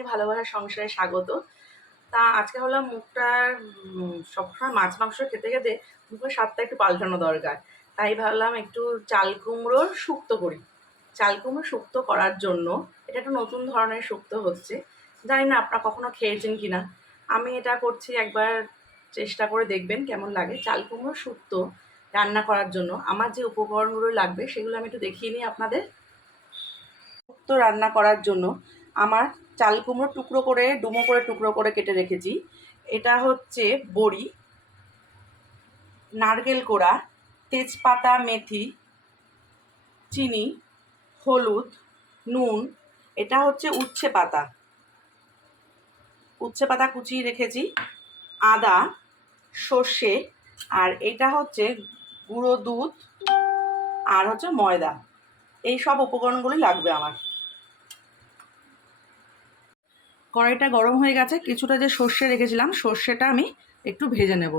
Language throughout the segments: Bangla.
জানাই ভালোবাসার সংসারে স্বাগত। তা আজকে হলো মুখটার সবসময় মাছ মাংস খেতে খেতে মুখের স্বাদটা একটু পাল্টানো দরকার। তাই ভাবলাম একটু চাল কুমড়োর শুক্তো করি। চাল কুমড়ো শুক্তো করার জন্য এটা একটু নতুন ধরনের শুক্তো হচ্ছে। জানি না আপনারা কখনো খেয়েছেন কি না। আমি এটা করছি, একবার চেষ্টা করে দেখবেন কেমন লাগে। চাল কুমড়ো শুক্তো রান্না করার জন্য আমার যে উপকরণগুলো লাগবে সেগুলো আমি একটু দেখিয়ে নিই আপনাদের। শুক্তো রান্না করার জন্য আমার চাল কুমড়ো টুকরো করে ডুমো করে টুকরো করে কেটে রেখেছি। এটা হচ্ছে বড়ি, নারকেল কোড়া, তেজপাতা, মেথি, চিনি, হলুদ, নুন। এটা হচ্ছে উচ্ছে পাতা, উচ্ছে পাতা কুচিয়ে রেখেছি, আদা, সর্ষে, আর এটা হচ্ছে গুঁড়ো দুধ, আর হচ্ছে ময়দা। এই সব উপকরণগুলি লাগবে আমার। কড়াইটা গরম হয়ে গেছে, কিছুটা যে সর্ষে রেখেছিলাম সর্ষেটা আমি একটু ভেজে নেব।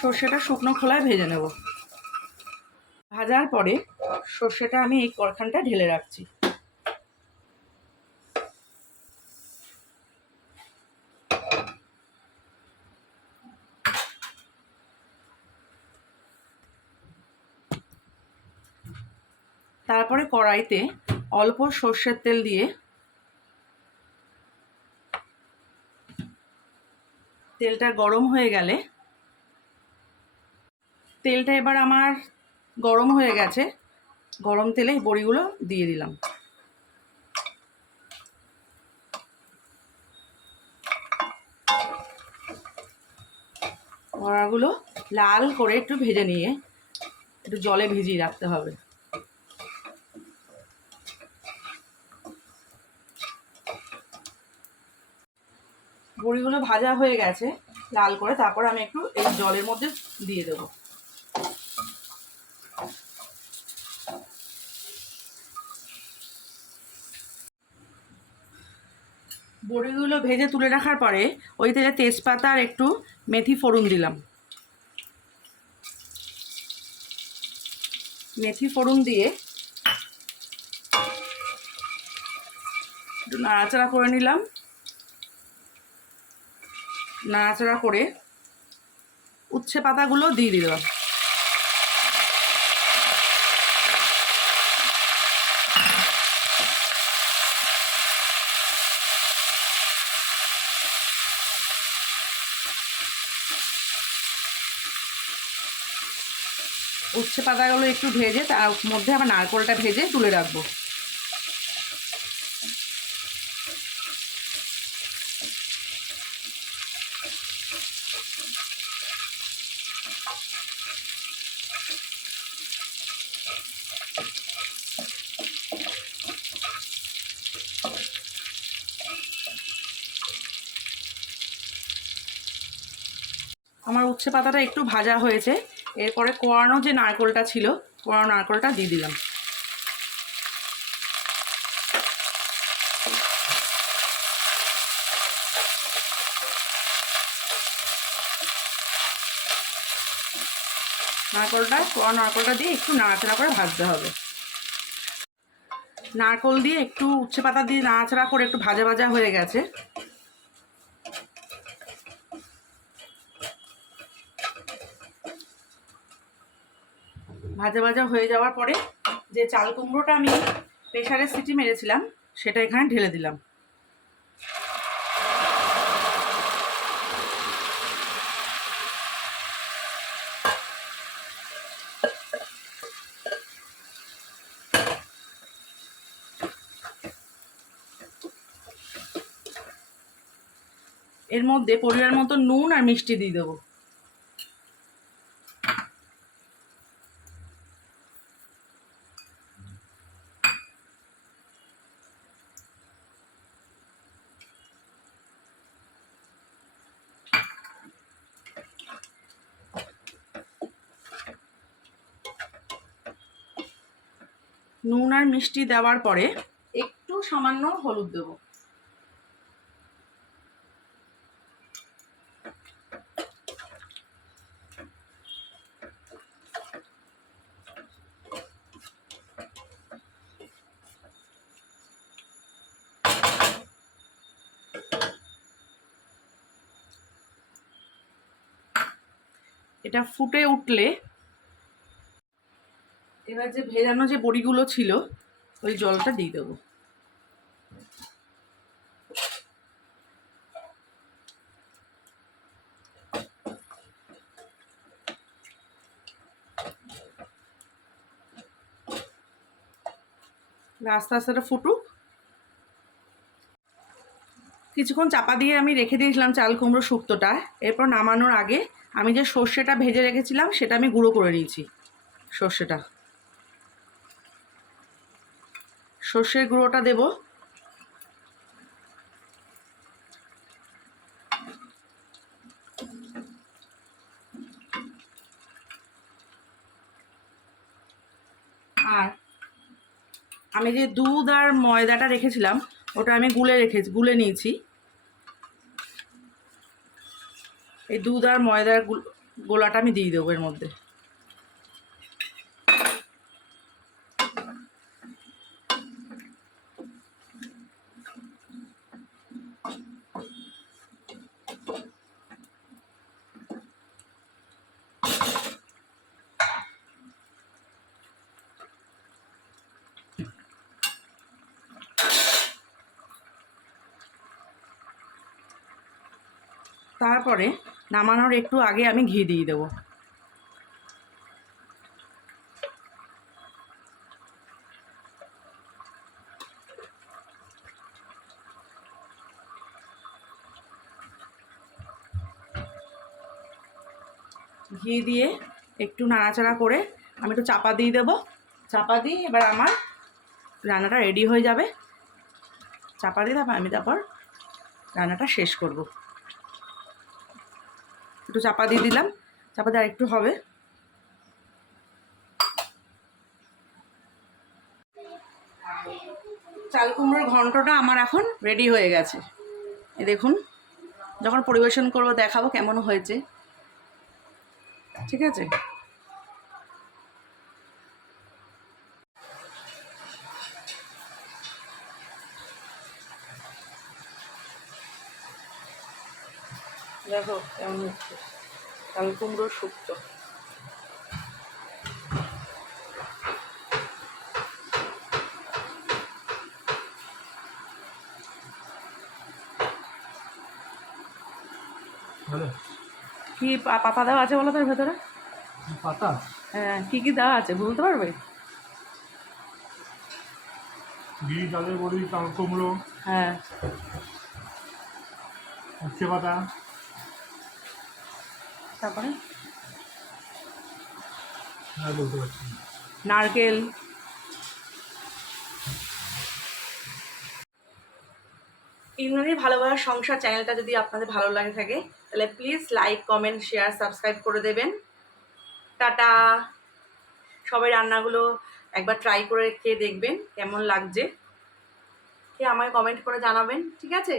সর্ষেটা শুকনো খোলায় ভেজে নেব। ভাজার পরে সর্ষেটা আমি এই কড়াইখানটা ঢেলে রাখছি। তারপরে কড়াইতে অল্প সর্ষের তেল দিয়ে তেলটা গরম হয়ে গেলে, তেলটা এবার আমার গরম হয়ে গেছে, গরম তেলে বড়িগুলো দিয়ে দিলাম। বড়াগুলো লাল করে একটু ভেজে নিয়ে একটু জলে ভিজিয়ে রাখতে হবে। বড়িগুলো ভাজা হয়ে গেছে লাল করে, তারপর আমি একটু এই জলের মধ্যে দিয়ে দেবো। বড়িগুলো ভেজে তুলে রাখার পরে ওই তেলে তেজপাতা আর একটু মেথি ফোড়ন দিলাম। মেথি ফোড়ন দিয়ে একটু নাড়াচাড়া করে নিলাম। নাড়াচাড়া করে উচ্ছে পাতাগুলো দিয়ে দিলাম। উচ্ছে পাতাগুলো একটু ভেজে তার মধ্যে আবার নারকেলটা ভেজে তুলে রাখবো। আমার উচ্ছে পাতাটা একটু ভাজা হয়েছে, এরপরে কোয়ানো যে নারকেলটা ছিল কোয়ানো নারকেলটা দিয়ে দিলাম। কোয়ানো নারকেলটা দিয়ে একটু নাড়াচাড়া করে ভাজতে হবে। নারকেল দিয়ে একটু উচ্ছে পাতা দিয়ে নাড়াচাড়া করে একটু ভাজা ভাজা হয়ে গেছে। ভাজা ভাজা হয়ে যাওয়ার পরে যে চাল কুমড়োটা আমি প্রেসারে সিটি মেরেছিলাম সেটা এখানে ঢেলে দিলাম। এর মধ্যে পরিমাণ মতো নুন আর মিষ্টি দিয়ে দেবো। নুন আর মিষ্টি দেওয়ার পরে একটু সামান্য হলুদ দেবো। এটা ফুটে উঠলে এবার যে ভেজানো যে বড়িগুলো ছিল ওই জলটা দিয়ে দেবো। আস্তে আস্তে ফুটুক। কিছুক্ষণ চাপা দিয়ে আমি রেখে দিয়েছিলাম চাল কুমড়ো শুক্তোটা। এরপর নামানোর আগে আমি যে সর্ষেটা ভেজে রেখেছিলাম সেটা আমি গুঁড়ো করে নিয়েছি। সর্ষের গুঁড়োটা দেব। আর আমি যে দুধ আর ময়দাটা রেখেছিলাম ওটা আমি গুলে নিয়েছি। এই দুধ আর ময়দার গোলাটা আমি দিয়ে দেবো এর মধ্যে। তারপরে নামানোর একটু আগে আমি ঘি দিয়ে দেবো। ঘি দিয়ে একটু নাড়াচাড়া করে আমি একটু চাপা দিয়ে দেবো। চাপা দিয়ে এবার আমার রান্নাটা রেডি হয়ে যাবে। চাপা দিয়ে আমি তারপর রান্নাটা শেষ করব। একটু চাপা দিয়ে দিলাম, চাপা দিয়ে আরেকটু হবে। চাল কুমড়োর ঘন্টটা আমার এখন রেডি হয়ে গেছে। এই দেখুন, যখন পরিবেশন করব দেখাবো কেমন হয়েছে। ঠিক আছে, দেখো কেমন হচ্ছে চাল কুমড়োর শুক্তো। কি পাতা দেওয়া আছে বলো তো এর ভেতরে? পাতা? হ্যাঁ, কি দেওয়া আছে বলতে পারবে? ঘি, চালের বড়ি, চাল কুমড়ো, হ্যাঁ, উচ্ছে পাতা, তারপরে আর বলতে পারছি না। নারকেল। ইন্দ্রাণীর ভালোবাসার সংসার চ্যানেলটা যদি আপনাদের ভালো লাগে থাকে তাহলে please like, comment, share, subscribe করে দেবেন। টাটা। সবাই রান্নাগুলো একবার ট্রাই করে খেয়ে দেখবেন কেমন লাগছে, আমায় কমেন্ট করে জানাবেন। ঠিক আছে।